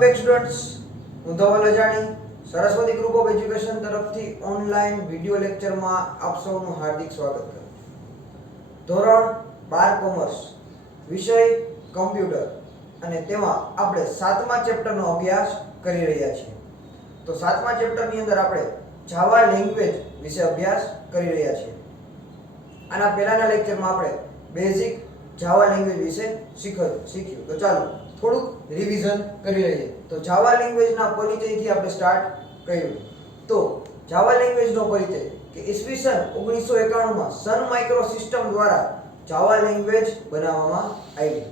Back students, હું ધવલ અજાણી Saraswati group of education તરફથી ઓનલાઈન વિડિયો લેક્ચરમાં આપ સૌનું હાર્દિક સ્વાગત કરું. ધોરણ 12 કોમર્સ વિષય કમ્પ્યુટર અને તેમાં આપણે 7મા ચેપ્ટરનો અભ્યાસ કરી રહ્યા છીએ. તો 7મા ચેપ્ટરની અંદર આપણે જાવા લેંગ્વેજ વિશે અભ્યાસ કરી રહ્યા છીએ. આના પહેલાના લેક્ચરમાં આપણે બેઝિક જાવા લેંગ્વેજ વિશે શીખ્યું. તો ચાલો થોડુંક રિવિઝન કરી લઈએ. તો જાવા લેંગ્વેજના પરિચયથી આપણે સ્ટાર્ટ કર્યું. તો જાવા લેંગ્વેજનો પરિચય કે ઈસવીસન 1991માં સન માઇક્રો સિસ્ટમ દ્વારા જાવા લેંગ્વેજ બનાવવામાં આવી.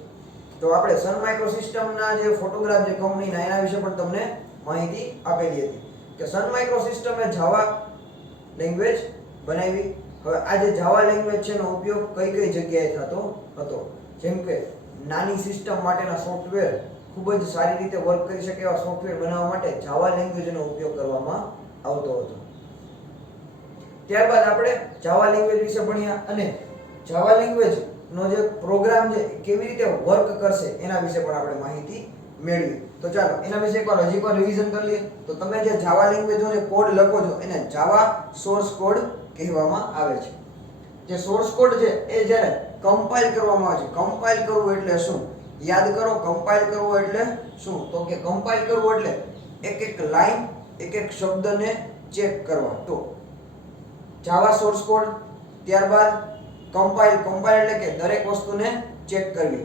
તો આપણે સન માઇક્રો સિસ્ટમના જે ફોટોગ્રાફ જે કંપનીના એના વિશે પણ તમને માહિતી આપેલી હતી કે સન માઇક્રો સિસ્ટમે જાવા લેંગ્વેજ બનાવી. હવે આ જે જાવા લેંગ્વેજ છે એનો ઉપયોગ કઈ કઈ જગ્યાએ થતો હતો, જેમ કે નાની સિસ્ટમ માટેના સોફ્ટવેર ખૂબ જ સારી રીતે વર્ક કરી શકે એવા સોફ્ટવેર બનાવવા માટે જાવા લેંગ્વેજનો ઉપયોગ કરવામાં આવતો હતો. ત્યારબાદ આપણે જાવા લેંગ્વેજ વિશે ભણ્યા અને જાવા લેંગ્વેજનો જે પ્રોગ્રામ છે કેવી રીતે વર્ક કરશે એના વિશે પણ આપણે માહિતી મેળવી. તો ચાલો એના વિશે એકવાર રિવિઝન કરી લઈએ. તો તમે જે જાવા લેંગ્વેજનો જે કોડ લખો છો એને જાવા સોર્સ કોડ કહેવામાં આવે છે. જે સોર્સ કોડ છે એ જ્યારે કમ્પાઇલ કરવામાં આવે છે, કમ્પાઇલ કરવું એટલે શું યાદ કરો, કમ્પાઇલ કરવું એટલે શું? તો કે કમ્પાઇલ કરવું એટલે એક એક લાઈન એક એક શબ્દને ચેક કરવા. તો જાવા સોર્સ કોડ, ત્યારબાદ કમ્પાઇલ એટલે કે દરેક વસ્તુને ચેક કરવી.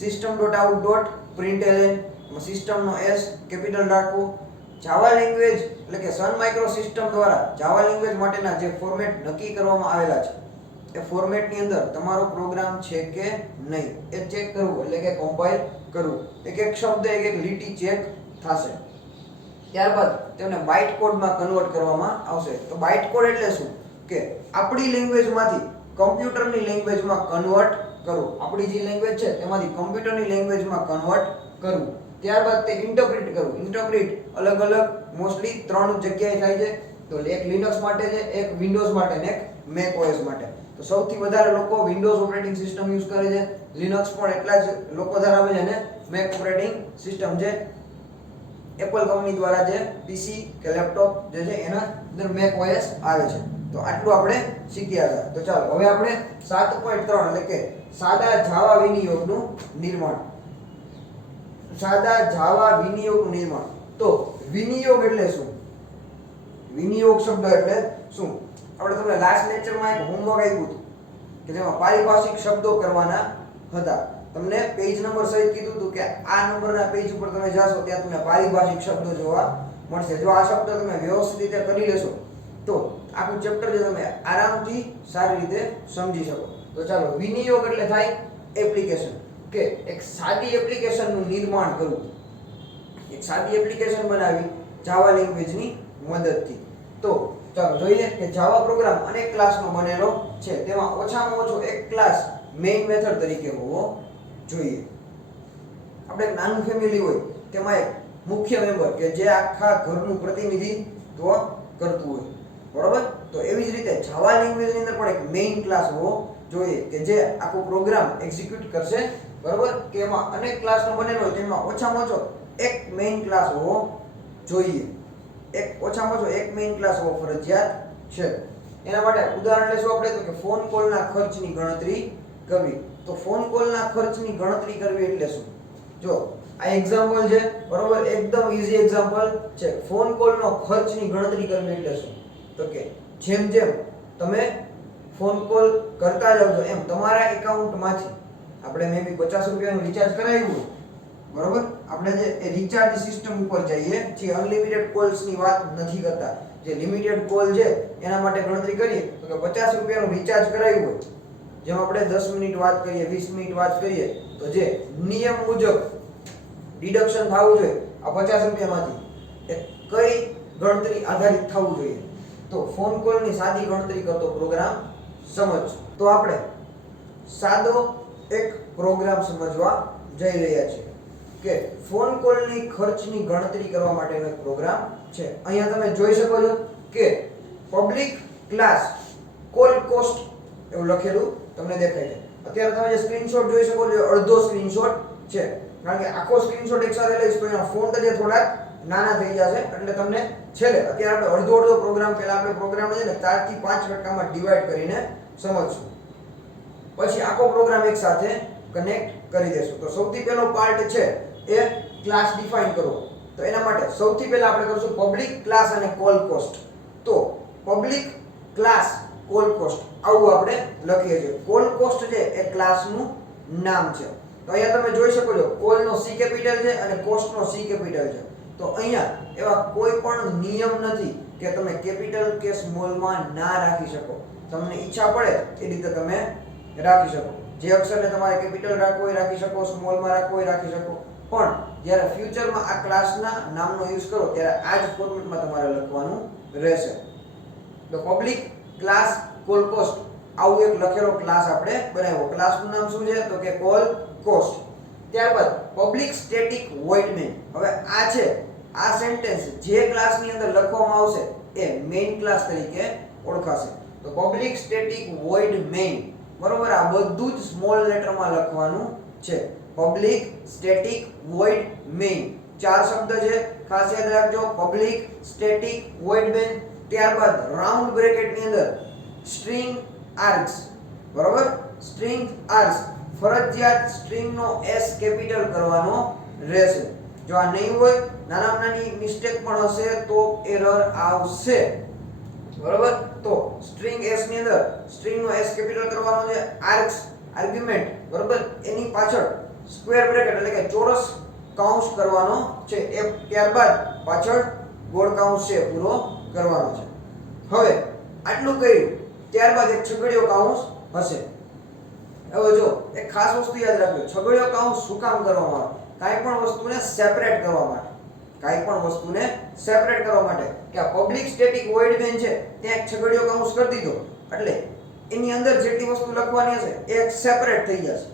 system.out.println સિસ્ટમનો s કેપિટલ રાખવું. જાવા લેંગ્વેજ એટલે કે સન માઇક્રો સિસ્ટમ દ્વારા જાવા લેંગ્વેજ માટેના જે ફોર્મેટ નક્કી કરવામાં આવેલા છે એ ફોર્મેટની અંદર તમારો પ્રોગ્રામ છે કે નહીં એ ચેક કરવું એટલે કે કમ્પાઇલ કરવું. એક એક શબ્દ એક એક લીટી ચેક થશે. ત્યારબાદ તેને બાઇટ કોડમાં કન્વર્ટ કરવામાં આવશે. તો બાઇટ કોડ એટલે શું કે આપણી લેંગ્વેજમાંથી કમ્પ્યુટરની લેંગ્વેજમાં કન્વર્ટ કરવું. આપણી જે લેંગ્વેજ છે તેમાંથી કમ્પ્યુટરની લેંગ્વેજમાં કન્વર્ટ કરવું. ત્યારબાદ તે ઇન્ટરપ્રિટ કરવું. ઇન્ટરપ્રિટ અલગ અલગ મોસ્ટલી 3 જગ્યાએ થાય છે. તો એક લિનક્સ માટે છે, એક વિન્ડોઝ માટે અને એક મેક ઓએસ માટે. તો સૌથી વધારે લોકો વિન્ડોઝ ઓપરેટિંગ સિસ્ટમ યુઝ કરે છે. લિનક્સ પણ એટલા જ લોકો ધરાવે છે અને મેક ઓપરેટિંગ સિસ્ટમ જે એપલ કંપની દ્વારા જે પીસી કે લેપટોપ જે છે એના અંદર મેક ઓએસ આવે છે. તો આટલું આપણે શીખ્યા હતા. તો ચાલો હવે આપણે 7.3 એટલે કે સાદા જાવા વિનિયોગનું નિર્માણ. સાદા જાવા વિનિયોગનું નિર્માણ. તો વિનિયોગ એટલે શું? વિનિયોગ શબ્દ એટલે શું? આપણે તમને લાસ્ટ લેક્ચરમાં એક હોમવર્ક આપ્યું હતું કે જેમાં પારિભાષિક શબ્દો કરવાના હતા. તમને પેજ નંબર સહિત કીધું હતું કે આ નંબરના પેજ ઉપર તમે જાશો ત્યાં તમને પારિભાષિક શબ્દો જોવા મળશે. જો આ શબ્દ તમે વ્યવસ્થિત રીતે કરી લેશો તો આખું ચેપ્ટર જે તમે આરામથી સારી રીતે સમજી શકો. તો ચાલો વિનિયોગ એટલે થાય એપ્લિકેશન, કે એક સાદી એપ્લિકેશનનું નિર્માણ કરવું. એક સાદી એપ્લિકેશન બનાવી જાવા લેંગ્વેજની મદદથી. તો ચાલો જોઈએ કે જાવા પ્રોગ્રામ અનેક ક્લાસનો બનેલો છે. તેમાં ઓછામાં ઓછો એક ક્લાસ મેઇન મેથડ તરીકે હોવો જોઈએ. આપણે એક નાનું ફેમિલી હોય તેમાં એક મુખ્ય મેમ્બર કે જે આખા ઘરનું પ્રતિનિધિત્વ કરતું હોય, બરોબર? તો એવી જ રીતે જાવા લેંગ્વેજની અંદર પણ એક મેઇન ક્લાસ હોવો જોઈએ કે જે આખો પ્રોગ્રામ એક્ઝિક્યુટ કરશે, બરોબર? કે એમાં અનેક ક્લાસનો બનેલો હોય તેમાં ઓછામાં ઓછો એક મેઇન ક્લાસ હોવો જોઈએ. ઓછામાં ઓછો એક મેઇન ક્લાસ હોવો ફરજિયાત છે. એના માટે ઉદાહરણ લેશું આપણે તો કે ફોન કોલના ખર્ચની ગણતરી કરવી. તો ફોન કોલના ખર્ચની ગણતરી કરવી એટલે શું? જો આ એક્ઝામ્પલ છે, બરોબર? એકદમ ઈઝી એક્ઝામ્પલ છે. ફોન કોલનો ખર્ચની ગણતરી કરવી એટલે શું? તો કે જેમ જેમ તમે ફોન કોલ કરતા જાવ છો એમ તમારા એકાઉન્ટમાંથી આપણે મે બી 50 રૂપિયાનું રિચાર્જ કરાવ્યું, બરોબર? આપણે જે રિચાર્જ સિસ્ટમ ઉપર જઈએ છીએ, અનલિમિટેડ કોલ્સની વાત નથી કરતા, જે લિમિટેડ કોલ છે એના માટે ગણતરી કરીએ તો કે 50 રૂપિયાનું રિચાર્જ કરાવ્યું હોય, જેમ આપણે 10 મિનિટ વાત કરીએ, 20 મિનિટ વાત કરીએ, તો જે નિયમ મુજબ ડિડક્શન થવું જોઈએ આ 50 રૂપિયામાંથી એ કઈ ગણતરી આધારિત થવું જોઈએ? તો ફોન કોલની સાદી ગણતરી કરતો પ્રોગ્રામ સમજ. તો આપણે સાદો એક પ્રોગ્રામ સમજવા જઈ રહ્યા છીએ કે ફોન કોલની ખર્ચની ગણતરી કરવા માટેનો એક પ્રોગ્રામ છે. અહીંયા તમે જોઈ શકો છો કે પબ્લિક ક્લાસ કોલ કોસ્ટ એવું લખેલું તમને દેખાય છે. અત્યારે તમે જે સ્ક્રીનશોટ જોઈ શકો છો અડધો સ્ક્રીનશોટ છે. કારણ કે આખો સ્ક્રીનશોટ એકસાથે લઈશ તો એના ફોન્ટ જે થોડાક નાના થઈ જશે, એટલે તમને છેલ્લે અત્યારે આપણે અડધો પ્રોગ્રામ પહેલા આપણે પ્રોગ્રામને છે ને 4 થી 5 કટકામાં ડિવાઈડ કરીને સમજશું, પછી આખો પ્રોગ્રામ એક સાથે કનેક્ટ કરી દેશું. તો સૌથી પહેલો પાર્ટ છે એ ક્લાસ ડિફાઇન કરવો. તો એના માટે સૌથી પહેલા આપણે કરશું પબ્લિક ક્લાસ અને કોલ કોસ્ટ. તો પબ્લિક ક્લાસ કોલ કોસ્ટ આવું આપણે લખીએ છીએ. કોલ કોસ્ટ છે એ ક્લાસનું નામ છે. તો અહીંયા તમે જોઈ શકો છો કોલ નો સી કેપિટલ છે અને કોસ્ટ નો સી કેપિટલ છે. તો અહીંયા એવા કોઈ પણ નિયમ નથી કે તમે કેપિટલ કે સ્મોલમાં ના રાખી શકો. તમને ઈચ્છા પડે એ રીતે તમે રાખી શકો. જે અક્ષરને તમારે કેપિટલ રાખવો હોય રાખી શકો, સ્મોલમાં રાખવો હોય રાખી શકો. પણ જ્યારે ફ્યુચરમાં આ ક્લાસના નામનો યુઝ કરો ત્યારે આ જ ફોર્મેટમાં તમારે લખવાનું રહેશે. તો પબ્લિક ક્લાસ કોલ કોસ્ટ આવું એક લખેલો ક્લાસ આપણે બનાવ્યો. ક્લાસનું નામ શું છે તો કે કોલ કોસ્ટ. ત્યારબાદ પબ્લિક સ્ટેટિક વોઇડ મેઇન. હવે આ છે આ સેન્ટેન્સ જે ક્લાસની અંદર લખવામાં આવશે એ મેઇન ક્લાસ તરીકે ઓળખાશે. તો પબ્લિક સ્ટેટિક વોઇડ મેઇન, બરોબર, આ બધું જ સ્મોલ લેટરમાં લખવાનું છે. પબ્લિક સ્ટેટિક વોઇડ મેઇન 4 શબ્દ છે, ખાસ યાદ રાખજો. પબ્લિક સ્ટેટિક વોઇડ મેઇન, ત્યારબાદ રાઉન્ડ બ્રેકેટની અંદર સ્ટ્રિંગ આર્ગ્સ, બરોબર, સ્ટ્રિંગ આર્ગ્સ ફરજિયાત સ્ટ્રિંગનો એસ કેપિટલ કરવાનો રહેશે. જો આ નહીં હોય, નાની મિસ્ટેક પણ હશે તો એરર આવશે, બરોબર. તો સ્ટ્રિંગ એસ ની અંદર સ્ટ્રિંગનો એસ કેપિટલ કરવાનો છે. આર્ગ્સ આર્ગ્યુમેન્ટ, બરોબર, એની પાછળ સ્ક્વેર બ્રેકેટ એટલે કે ચોરસ કૌંસ કરવાનો છે. એ ત્યારબાદ પાછળ ગોળ કૌંસ છે પૂરો કરવાનો છે. હવે આટલું કર્યું ત્યારબાદ એક છગડીયો કૌંસ હશે. હવે જો એક ખાસ વસ્તુ યાદ રાખજો, છગડીયો કૌંસ શું કામ કરવામાં આવે? કાંઈ પણ વસ્તુને સેપરેટ કરવા માટે. કાંઈ પણ વસ્તુને સેપરેટ કરવા માટે કે આ પબ્લિક સ્ટેટિક વોઇડ મેઇન છે ત્યાં એક છગડીયો કૌંસ કરી દીધો એટલે એની અંદર જેટલી વસ્તુ લખવાની હશે એ એક સેપરેટ થઈ જશે.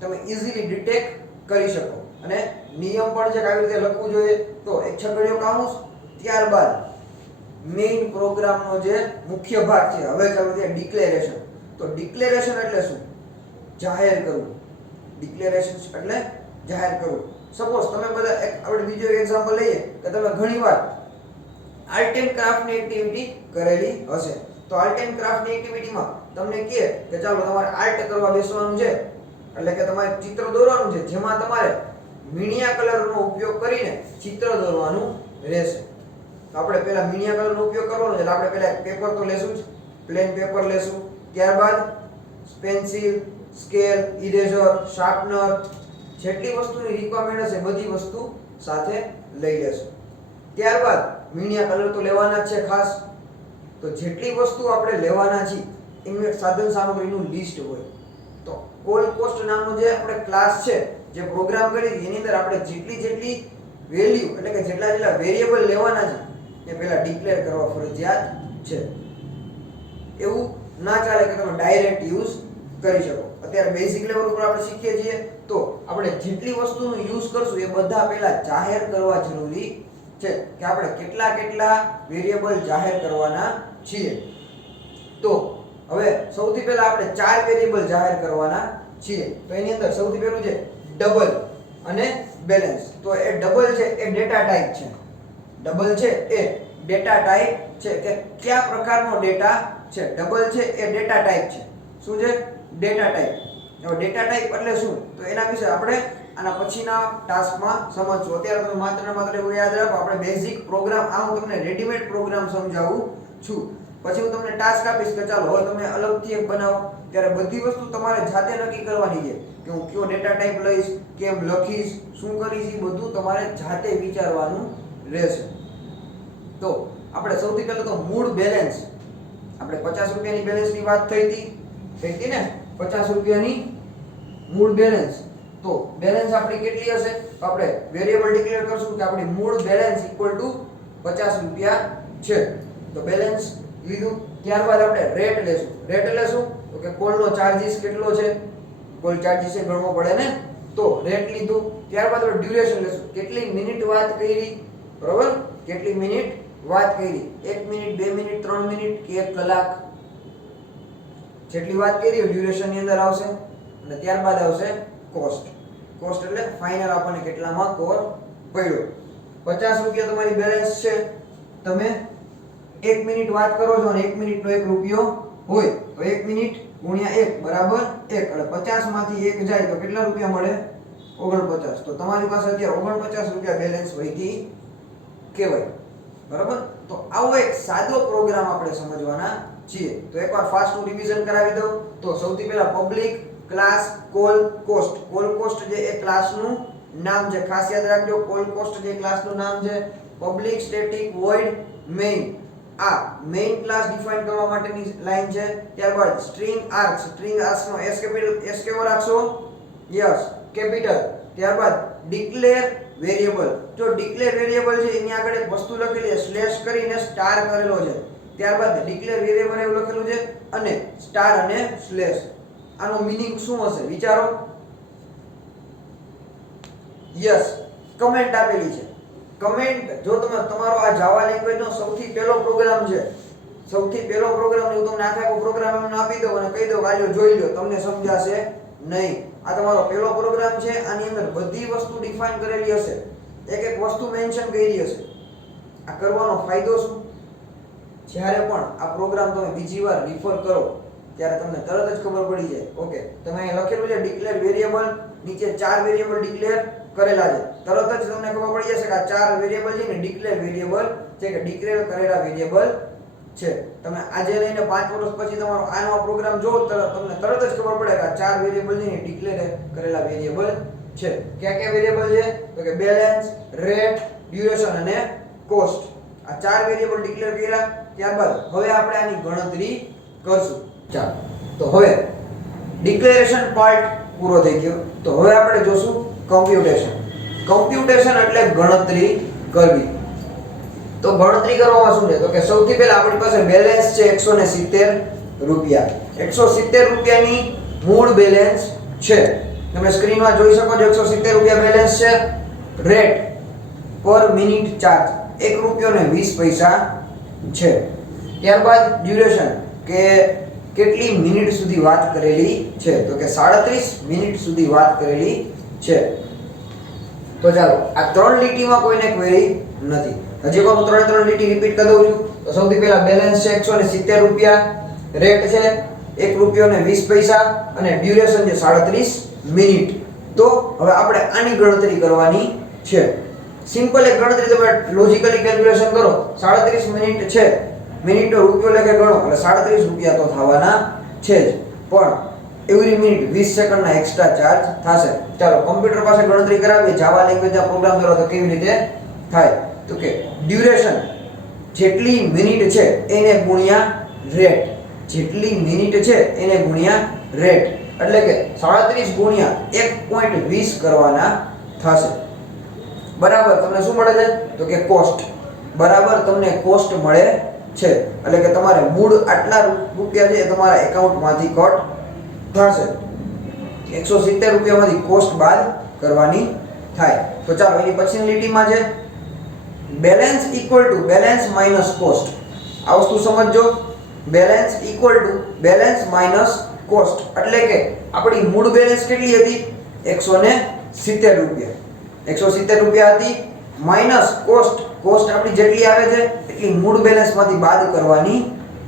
તમે ઈઝીલી ડિટેક્ટ કરી શકો. અને નિયમ પણ છે કે આવી રીતે લખવું જોઈએ. તો એક છગડીયો કૌંસ, ત્યારબાદ મેઇન પ્રોગ્રામનો જે મુખ્ય ભાગ છે. હવે ચાલો ત્યાં ડિક્લેરેશન. તો ડિક્લેરેશન એટલે શું? જાહેર કરવું. ડિક્લેરેશન એટલે જાહેર કરવું. સપોઝ તમે બધા આપણે બીજો એક્ઝામ્પલ લઈએ કે તમે ઘણીવાર આર્ટ એન્ડ ક્રાફ્ટની એક્ટિવિટી કરેલી હશે. તો આર્ટ એન્ડ ક્રાફ્ટની એક્ટિવિટીમાં તમને કહે કે ચાલો તમારે આર્ટ કરવા બેસવાનું છે, એટલે કે તમારે ચિત્ર દોરવાનું છે, જેમાં તમારે મીણિયા કલરનો ઉપયોગ કરીને ચિત્ર દોરવાનું રહેશે. તો આપણે પહેલા મીણિયા કલરનો ઉપયોગ કરવાનો છે એટલે આપણે પહેલા પેપર તો લેશું જ, પ્લેન પેપર લેશું. ત્યારબાદ પેન્સિલ, સ્કેલ, ઇરેઝર, શાર્પનર, જેટલી વસ્તુની રિક્વાયરમેન્ટ હશે બધી વસ્તુ સાથે લઈ લેશું. ત્યારબાદ મીણિયા કલર તો લેવાના જ છે ખાસ. તો જેટલી વસ્તુ આપણે લેવાના છે એનું એક સાધન સામગ્રીનું લિસ્ટ હોય. તો કોલ કોસ્ટ નામનો જે આપણે ક્લાસ છે, જે પ્રોગ્રામ કરી એની અંદર આપણે જેટલી વેલ્યુ એટલે કે જેટલા વેરિયેબલ લેવાના છે એ પહેલા ડિક્લેર કરવા ફરજિયાત છે. એવું ના ચાલે કે તમે ડાયરેક્ટ યુઝ કરી શકો. અત્યારે બેઝિક લેવલ ઉપર આપણે શીખીએ છીએ તો આપણે જેટલી વસ્તુનો યુઝ કરશું એ બધા પહેલા જાહેર કરવા જરૂરી છે કે આપણે કેટલા વેરિયેબલ જાહેર કરવાના છીએ. તો હવે સૌથી પહેલા આપણે 4 વેરિયેબલ જાહેર કરવાના છીએ. તો એની અંદર સૌથી પહેલું છે ડબલ અને બેલેન્સ. તો એ ડબલ છે એ ડેટા ટાઈપ છે. ડબલ છે એ ડેટા ટાઈપ છે કે કયા પ્રકારનો ડેટા છે. ડબલ છે એ ડેટા ટાઈપ છે. શું છે? Data type. હવે ડેટા ટાઈપ એટલે શું? તો એના વિશે આપણે આના પછીના ટાસ્કમાં સમજશું. અત્યારે તમે માત્ર એવું યાદ રાખો, આપણે બેઝિક પ્રોગ્રામ આ હું તમને રેડીમેડ પ્રોગ્રામ સમજાવું છું. પછી હું તમને ટાસ્ક આપીશ કે ચાલો હવે તમે અલગથી એક બનાવો. ત્યારે બધી વસ્તુ તમારે જાતે નક્કી કરવાની છે કે હું કયો ડેટા ટાઈપ લઈશ, કેમ લખીશ, શું કરીશ, એ બધું તમારે જાતે વિચારવાનું રહેશે. તો આપણે સૌથી પહેલા તો મૂળ બેલેન્સ. આપણે 50 રૂપિયાની બેલેન્સની વાત થઈ હતી ને, 50 રૂપિયાની મૂળ બેલેન્સ. તો બેલેન્સ આપણી કેટલી હશે? તો આપણે વેરિયેબલ ડિક્લેર કરશું કે આપણી મૂળ બેલેન્સ ઇક્વલ ટુ 50 રૂપિયા છે. તો બેલેન્સ લીધું. ત્યારબાદ આપણે રેટ લેશું. રેટ એટલે શું? તો કે કોલનો ચાર્જીસ કેટલો છે, કોલ ચાર્જીસ એ ગણવો પડે ને. તો રેટ લીધું. ત્યારબાદ આપણે ડ્યુરેશન લેશું. કેટલી મિનિટ વાત કરી, બરોબર, કેટલી મિનિટ વાત કરી, 1 મિનિટ, 2 મિનિટ, 3 મિનિટ કે 1 કલાક, જેટલી વાત કરી ડ્યુરેશન ની અંદર આવશે. અને ત્યારબાદ આવશે કોસ્ટ. કોસ્ટ એટલે ફાઇનલ આપણને કેટલામાં કર પડ્યો. 50 રૂપિયા તમારી બેલેન્સ છે. તમે 1 મિનિટ વાત કરો છો અને 1 મિનિટનો 1 રૂપિયો હોય તો 1 મિનિટ ગુણ્યા 1 બરાબર 1 એટલે 50 માંથી 1 જાય તો કેટલા રૂપિયા મળે? 49. તો તમારી પાસે અત્યારે 49 રૂપિયા બેલેન્સ વધી કહેવાય. બરાબર? તો આવો એક સાદો પ્રોગ્રામ આપણે સમજવાના છીએ. તો એકવાર ફાસ્ટ રિવિઝન કરાવી દઉં. તો સૌથી પહેલા public class call cost. Call cost જે એ ક્લાસનું નામ છે, ખાસ યાદ રાખજો. કોલ કોસ્ટ જે ક્લાસનું નામ છે. પબ્લિક સ્ટેટિક વોઇડ મેઇન, આ મેઇન ક્લાસ ડિફાઇન કરવા માટેની લાઈન છે. ત્યારબાદ સ્ટ્રિંગ આર્ક્સ. સ્ટ્રિંગ આર્ક્સ નો એસ કેપિટલ એસ કેવો રાખશો? Yes capital. ત્યારબાદ ડિક્લેર વેરિયેબલ. જો ડિક્લેર વેરિયેબલ છે એની આગળ એક વસ્તુ લખેલી છે, સ્લેશ કરીને સ્ટાર કરેલો છે. ત્યારબાદ ડિક્લેર વેરિયેબલ એવું લખેલું છે અને સ્ટાર અને સ્લેશ. આનો મીનિંગ શું હશે વિચારો? યસ, કમેન્ટ આપેલી છે. કમેન્ટ જો તમે તમારો આ જાવા લેંગ્વેજનો સૌથી પહેલો પ્રોગ્રામ છે, સૌથી પહેલો પ્રોગ્રામ હું તમને આખો પ્રોગ્રામ એમને આપી દઉં અને કહી દઉં આલ્યો જોઈ લો, તમને સમજાશે નહીં. આ તમારો પહેલો પ્રોગ્રામ છે. આની અંદર બધી વસ્તુ ડિફાઇન કરેલી હશે, એક એક વસ્તુ મેન્શન કરેલી હશે. આ કરવાનો ફાયદો શું? જ્યારે પણ આ પ્રોગ્રામ તમે બીજી વાર રિફર કરો ત્યારે તમને તરત જ ખબર પડી જાય. ઓકે, તમે અહીં લખેલું છે ડિક્લેર વેરિયેબલ, નીચે 4 વેરિયેબલ ડિક્લેર કરેલા છે. તરત જ તમને ખબર પડી જશે કે આ 4 વેરિયેબલ છે ને ડિક્લેર વેરિયેબલ છે, કે ડિક્લેર કરેલા વેરિયેબલ છે. તમે આજે લઈને 5 વર્ષ પછી તમારો આનો પ્રોગ્રામ જો તમને તરત જ ખબર પડે કે આ 4 વેરિયેબલ છે ને ડિક્લેર કરેલા વેરિયેબલ છે. કયા કયા વેરિયેબલ છે? તો કે બેલેન્સ, રેટ, ડ્યુરેશન અને કોસ્ટ. આ 4 વેરિયેબલ ડિક્લેર કર્યા. ત્યારબાદ હવે આપણે આની ગણતરી કરશું. ચાલો, તો હવે ડિક્લેરેશન પાર્ટ પૂરો થઈ ગયો. તો હવે આપણે જોશું કમ્પ્યુટેશન. કમ્પ્યુટેશન એટલે ગણતરી કરવી. તો ગણતરી કરવામાં શું છે? તો કે સૌથી પહેલા આપણી પાસે બેલેન્સ છે 170 રૂપિયા. 170 રૂપિયાની મૂળ બેલેન્સ છે. તમે સ્ક્રીનમાં જોઈ શકો છો 170 રૂપિયા બેલેન્સ છે. રેટ પર મિનિટ ચાર્જ 1 રૂપિયો ને 20 પૈસા છે. ત્યારબાદ ડ્યુરેશન કે કેટલી મિનિટ સુધી વાત કરેલી છે? તો કે 37 મિનિટ સુધી વાત કરેલી છે. તો ચાલો, આ 3 લીટીમાં કોઈને ક્વેરી નથી. હજી પણ હું 3 લીટી રિપીટ કરી દઉં છું. તો સૌથી પહેલા બેલેન્સ છે 170 રૂપિયા, રેટ છે 1 રૂપિયો ને 20 પૈસા અને ડ્યુરેશન છે 37 મિનિટ. તો હવે આપણે આની ગણતરી કરવાની છે. સિમ્પલ એક ગણતરી તમે લોજિકલી કેલ્ક્યુલેશન કરો. 37 મિનિટ છે, મિનિટનો રૂપિયો લેખે ગણો એટલે 37 રૂપિયા તો થવાના છે જ, પણ એવરી મિનિટ 20 સેકન્ડના એક્સ્ટ્રા ચાર્જ થશે. ચાલો કમ્પ્યુટર પાસે ગણતરી કરાવીએ. જાવા લેંગ્વેજના પ્રોગ્રામ કરો તો કેવી રીતે થાય? તો કે ડ્યુરેશન જેટલી મિનિટ છે એને ગુણ્યા રેટ, જેટલી મિનિટ છે એને ગુણ્યા રેટ, એટલે કે 37 ગુણ્યા 1.20 કરવાના થશે. બરાબર તમને શું મળે છે? તો કે કોસ્ટ. બરાબર તમને કોસ્ટ મળે છે. એટલે કે તમારે મૂળ આટલા રૂપિયા છે એ તમારા એકાઉન્ટમાંથી કટ થશે. 170 રૂપિયામાંથી કોસ્ટ બાદ કરવાની થાય. તો ચાલો એની પછીની લીટીમાં છે balance equal to balance minus cost. આ વસ્તુ સમજજો. Balance equal to balance minus cost એટલે કે આપણી મૂળ બેલેન્સ કેટલી હતી? 170 રૂપિયા. 170 રૂપિયા હતી માઇનસ કોસ્ટ. કોસ્ટ આપણી જેટલી આવે છે એટલી મૂળ બેલેન્સમાંથી બાદ કરવાની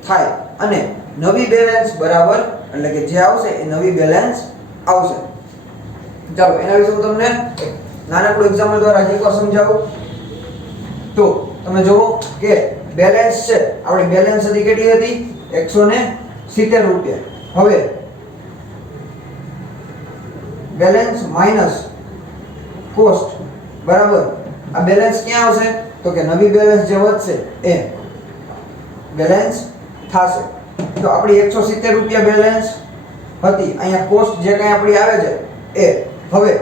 થાય અને નવી બેલેન્સ બરાબર એટલે કે જે આવશે એ નવી બેલેન્સ આવશે. ચાલો એના વિશે હું તમને નાનકડું એક્ઝામ્પલ દ્વારા હજી એકવાર સમજાવું. તો તમે જુઓ કે બેલેન્સ છે આપણી બેલેન્સ હતી કેટલી હતી? 170 રૂપિયા. હવે બેલેન્સ માઇનસ કોસ્ટ બરાબર આ બેલેન્સ ક્યાં આવશે? તો કે નવી બેલેન્સ જે વધશે એ બેલેન્સ થશે. તો આપણી 170 રૂપિયા બેલેન્સ હતી, અહીંયા કોસ્ટ જે કંઈ આપણી આવે છે એ હવે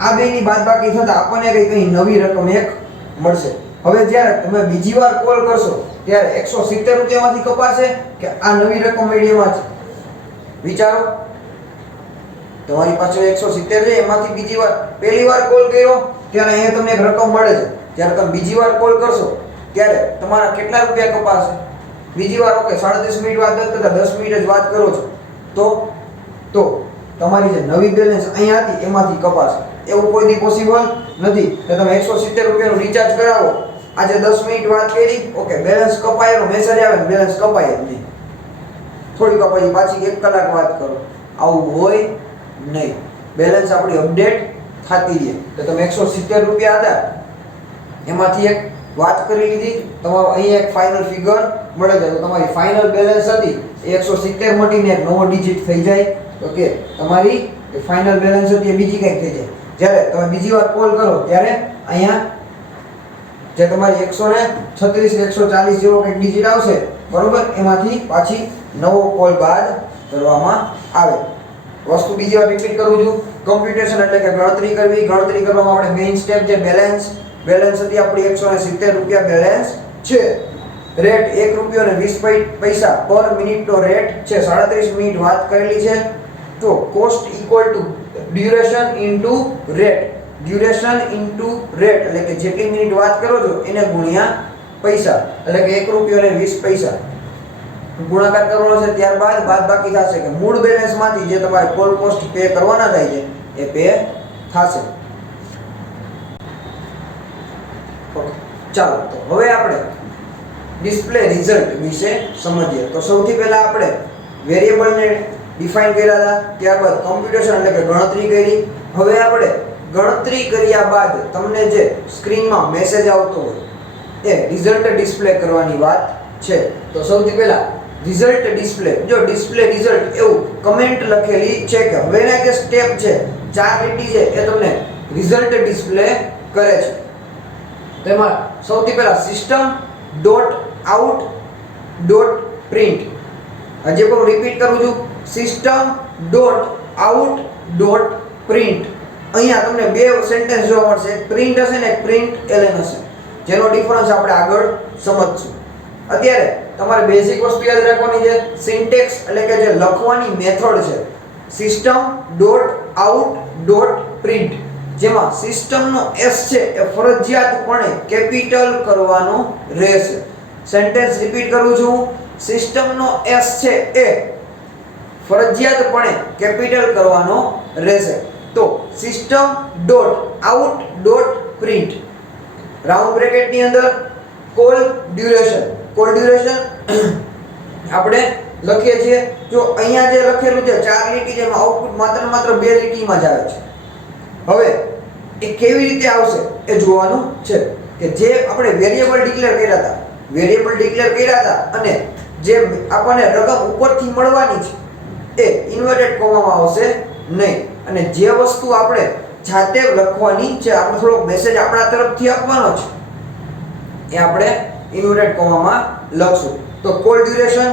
આ બેની બાદબાકી થતા આપણને કઈ નવી રકમ એક મળશે. હવે જ્યારે તમે બીજી વાર કોલ કરશો ત્યારે 170 રૂપિયામાંથી કપાશે કે આ નવી રકમ મળી એમાં છે? વિચારો. તમારી પાસે 170 છે એમાંથી બીજી વાર પહેલી વાર કોલ કર્યો ત્યારે અહીંયા તમને એક રકમ મળે છે. જ્યારે તમે બીજી વાર કોલ કરશો ત્યારે તમારા કેટલા રૂપિયા કપાશે? બીજી વાર ઓકે 37 મિનિટ વાત નથી કરતા, 10 મિનિટ જ વાત કરો છો તો તમારી જે નવી બેલેન્સ અહીંયા હતી એમાંથી કપાશે. એવું કોઈ દી પોસિબલ નથી. તો તમે 170 રૂપિયાનું રિચાર્જ કરાવો, આજે 10 મિનિટ વાત કરી, ઓકે બેલેન્સ કપાયેલો મેસેજ આવે ને બેલેન્સ કપાય જ નહીં, થોડીક પછી પાછી 1 કલાક વાત કરો, આવું હોય નહીં. બેલેન્સ આપણી અપડેટ થતી રહે. તો તમે 170 રૂપિયા હતા એમાંથી એક વાત કરી લીધી, તમારો અહીંયા એક ફાઇનલ ફિગર મળે છે. તો તમારી ફાઇનલ બેલેન્સ હતી એ 170 મટીને એક નવો ડિજિટ થઈ જાય. ઓકે તમારી ફાઇનલ બેલેન્સ હતી એ બીજી કંઈક થઈ જાય. જ્યારે તમે બીજી વાર કોલ કરો ત્યારે અહીંયા જે તમારી 136 140 જેવો કંઈક ડિજિટ આવશે, બરોબર, એમાંથી પાછી નવો કોલ બાદ કરવામાં આવે. વસ્તુ બીજી વાર રિપીટ કરું છું. કમ્પ્યુટેશન એટલે કે ગણતરી કરવી. ગણતરી કરવામાં આપણે મેઇન સ્ટેપ જે બેલેન્સ હતી આપણી 170 રૂપિયા બેલેન્સ છે. રેટ 1 રૂપિયો અને 20 પૈસા પર મિનિટનો રેટ છે. 37 મિનિટ વાત કરેલી છે. તો cost equal to duration into rate. Duration into rate એટલે કે જેટલી મિનિટ વાત કરો છો એને ગુણ્યા પૈસા, એટલે કે 1 રૂપિયો અને 20 પૈસા ગુણાકાર કરવાનો છે. ત્યારબાદ બાદબાકી થશે કે મૂળ બેલેન્સમાંથી જે તમારે કોલ કોસ્ટ પે કરવાના થાય છે એ પે થશે. ચાલો તો હવે આપણે ડિસ્પ્લે રિઝલ્ટ વિશે સમજીએ. તો સૌથી પહેલા આપણે વેરિયેબલને ડિફાઇન કર્યા હતા, ત્યારબાદ કોમ્પ્યુટેશન એટલે કે ગણતરી કરી. હવે આપણે ગણતરી કર્યા બાદ તમને જે સ્ક્રીનમાં મેસેજ આવતો હોય એ રિઝલ્ટ ડિસ્પ્લે કરવાની વાત છે. તો સૌથી પહેલા રિઝલ્ટ ડિસ્પ્લે, જો ડિસ્પ્લે રિઝલ્ટ એવું કમેન્ટ લખેલી છે કે હવેના જે સ્ટેપ છે 4 લીટી છે એ તમને રિઝલ્ટ ડિસ્પ્લે કરે છે. તેમાં સૌથી પહેલા system.out.print, હજી પણ રિપીટ કરું છું, system.out.print. અહીંયા તમને બે સેન્ટેન્સ જોવા મળશે, એક પ્રિન્ટ હશે ને એક પ્રિન્ટ એલએન હશે, જેનો ડિફરન્સ આપણે આગળ સમજશું. અત્યારે તમારે બેઝિક વસ્તુ યાદ રાખવાની છે, સિન્ટેક્સ એટલે કે જે લખવાની મેથડ છે system.out.print, જેમાં સિસ્ટમનો s છે એ ફરજિયાતપણે કેપિટલ કરવાનો રહેશે. સેન્ટેન્સ રિપીટ કરું છું, સિસ્ટમનો s છે એ ફરજિયાતપણે કેપિટલ કરવાનો રહેશે. તો system.out.print રાઉન્ડ બ્રેકેટ ની અંદર કોલ ડ્યુરેશન આપણે લખીએ છીએ. જો અહીંયા જે લખેલું છે 4 લીટી, જેમાં આઉટપુટ માત્ર 2 લીટીમાં જ આવે છે. હવે એ કેવી રીતે આવશે એ જોવાનું છે કે જે આપણે વેરિયેબલ ડિક્લેર કર્યા હતા અને જે આપણને રકમ ઉપરથી મળવાની છે એ ઇન્વર્ટેડ કોમામાં આવશે નહીં, અને જે વસ્તુ આપણે જાતે લખવાની છે, આપણે થોડોક મેસેજ આપણા તરફથી આપવાનો છે, એ આપણે ઇન્વર્ટેડ કોમામાં લખશું. તો કોલ ડ્યુરેશન,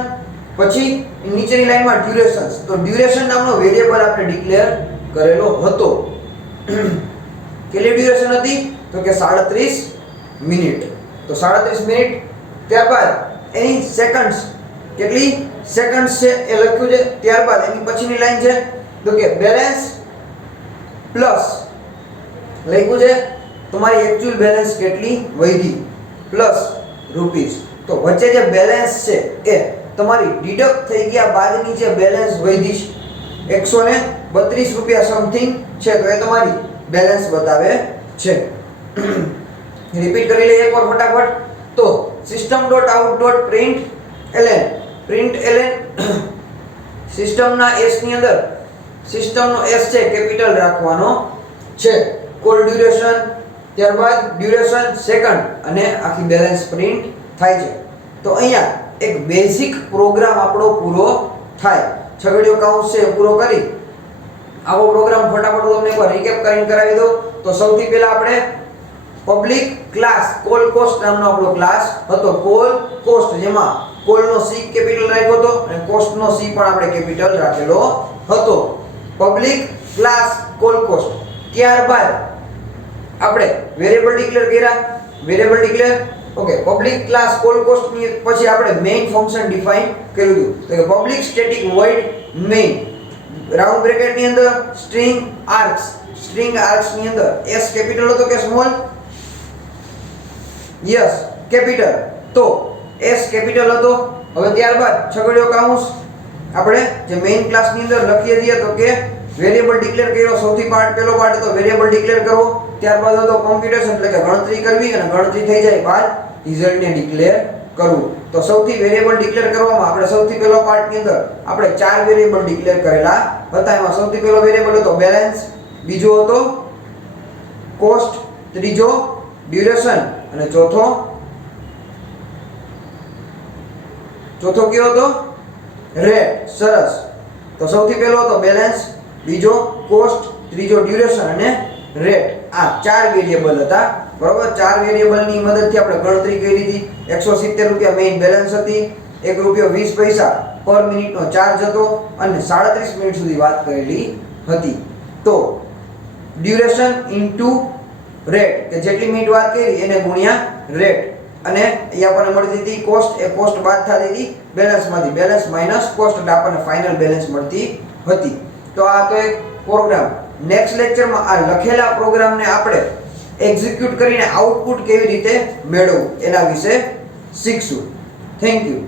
પછી નીચેની લાઈનમાં ડ્યુરેશન્સ. તો ડ્યુરેશન નામનો વેરિયેબલ આપણે ડિક્લેર કરેલો હતો. કેટલી ડ્યુરેશન હતી? તો કે 37 મિનિટ. તો 37 મિનિટ. ત્યારબાદ એની સેકન્ડ્સ, કેટલી સેકન્ડ્સ છે એ લખ્યું છે. ત્યારબાદ એની પછીની લાઈન છે તો કે બેલેન્સ પ્લસ લખ્યું છે તમારી એકચ્યુઅલ બેલેન્સ કેટલી વધી પ્લસ રૂપીસ. તો વચ્ચે જે બેલેન્સ છે એ તમારી ડિડક્ટ થઈ ગયા બાદની જે બેલેન્સ વધી છે 132 રૂપિયા સમથિંગ છે, તો એ તમારી બેલેન્સ બતાવે છે. રિપીટ કરી લઈએ એકવાર ફટાફટ. તો system.out.println સિસ્ટમના s ની અંદર સિસ્ટમનો s છે કેપિટલ રાખવાનો છે. કોલ ડ્યુરેશન, ત્યારબાદ ડ્યુરેશન સેકન્ડ અને આખી બેલેન્સ પ્રિન્ટ થાય છે. તો અહીંયા એક બેઝિક પ્રોગ્રામ આપણો પૂરો થાય. છગડીયો કાઉન્સ છે પૂરો કરી આવો પ્રોગ્રામ ફટાફટ તમને એકવાર રીકેપ કરીને કરાવી દો. તો સૌથી પહેલા આપણે પબ્લિક ક્લાસ કોલ કોસ્ટ નામનો આપણો ક્લાસ હતો. કોલ કોસ્ટ, જેમાં કોલનો c કેપિટલ રાખ્યો હતો અને કોસ્ટનો c પણ આપણે કેપિટલ રાખેલો હતો. Public class call cost. ત્યારબાદ આપણે variable declare okay. Public class call cost ની પછી આપણે મેઇન ફંક્શન ડિફાઇન કર્યું હતું. તો કે public static void main, round bracket ની અંદર સ્ટ્રિંગ આર્ક્સ ની અંદર s કેપિટલ હતો કે સ્મોલ? Yes capital. તો s કેપિટલ હતો. હવે ત્યારબાદ છગડીયો કાઉન્સ આપણે જે મેઇન ક્લાસ ની અંદર લખીએ છીએ તો કે વેરિયેબલ ડિક્લેર કર્યો, સૌથી પહેલો પાર્ટ હતો વેરિયેબલ ડિક્લેર કરવો, ત્યારબાદ હતો કોમ્પ્યુટેશન એટલે કે ગણતરી કરવી, અને ગણતરી થઈ જાય બાદ રિઝલ્ટને ડિક્લેર કરવું. તો સૌથી વેરિયેબલ ડિક્લેર કરવામાં આપણે સૌથી પહેલો પાર્ટની અંદર આપણે 4 વેરિયેબલ ડિક્લેર કરેલા હતા. એમાં સૌથી પહેલો વેરિયેબલ હતો બેલેન્સ, બીજો હતો કોસ્ટ, ત્રીજો ડ્યુરેશન અને ચોથો કયો હતો? રેટ. સરસ. તો સૌથી પહેલો હતો બેલેન્સ, બીજો કોસ્ટ, ત્રીજો ડ્યુરેશન અને રેટ. આ 4 વેરિયેબલ હતા. બરોબર. 4 વેરિયેબલની મદદથી આપણે ગણતરી કરી હતી. 170 રૂપિયા મેઇન બેલેન્સ હતી, ₹1.20 પર મિનિટનો ચાર્જ હતો અને 37 મિનિટ સુધી વાત કરેલી હતી. તો ડ્યુરેશન ઇન્ટુ રેટ કે જેટલી મિનિટ વાત કરી એને ગુણ્યા રેટ, અને અહીંયા આપણને મળતી હતી કોસ્ટ, એ કોસ્ટ બાદ થતી હતી બેલેન્સમાંથી, બેલેન્સ માઈનસ કોસ્ટ એટલે આપણને ફાઇનલ બેલેન્સ મળતી હતી. તો આ તો એક પ્રોગ્રામ. નેક્સ્ટ લેક્ચરમાં આ લખેલા પ્રોગ્રામને આપણે એક્ઝિક્યુટ કરીને આઉટપુટ કેવી રીતે મેળવવું એના વિશે શીખશું. Thank you.